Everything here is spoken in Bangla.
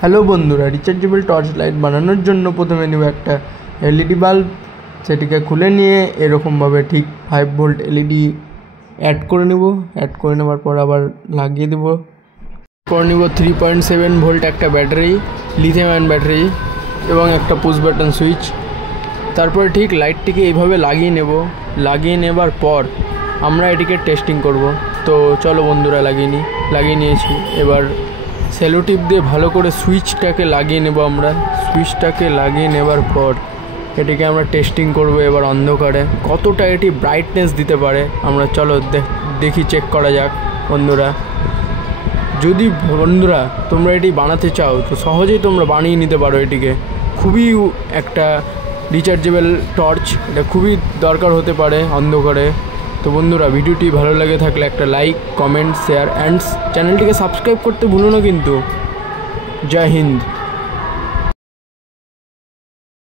হ্যালো বন্ধুরা, রিচার্জেবল টর্চ লাইট বানানোর জন্য প্রথমে নেব একটা এলইডি বাল্ব। সেটিকে খুলে নিয়ে এরকমভাবে ঠিক 5 ভোল্ট এলইডি অ্যাড করে নেব। অ্যাড করে নেওয়ার পর আবার লাগিয়ে দেব। পর নেব 3.7 ভোল্ট একটা ব্যাটারি, লিথিয়াম আয়ন ব্যাটারি এবং একটা পুশ বাটন সুইচ। তারপর ঠিক লাইটটিকে এইভাবে লাগিয়ে নেব। লাগিয়ে নেবার পর আমরা এটিকে টেস্টিং করব। তো চলো বন্ধুরা, লাগিয়ে নিয়েছি। এবার সেলো টিপ দিয়ে ভালো করে সুইচটাকে লাগিয়ে নেব। আমরা সুইচটাকে লাগিয়ে নেবার পর এটিকে আমরা টেস্টিং করব। এবার অন্ধকারে কতটা এটি ব্রাইটনেস দিতে পারে আমরা চলো দেখি, চেক করা যাক বন্ধুরা। যদি বন্ধুরা তোমরা এটি বানাতে চাও তো সহজেই তোমরা বানিয়ে নিতে পারো। এটিকে খুবই একটা রিচার্জেবল টর্চ, এটা খুবই দরকার হতে পারে অন্ধকারে। তো বন্ধুরা, ভিডিওটি ভালো লাগে থাকলে একটা লাইক, কমেন্ট, শেয়ার অ্যান্ড চ্যানেলটিকে সাবস্ক্রাইব করতে ভুলো না কিন্তু। জয় হিন্দ।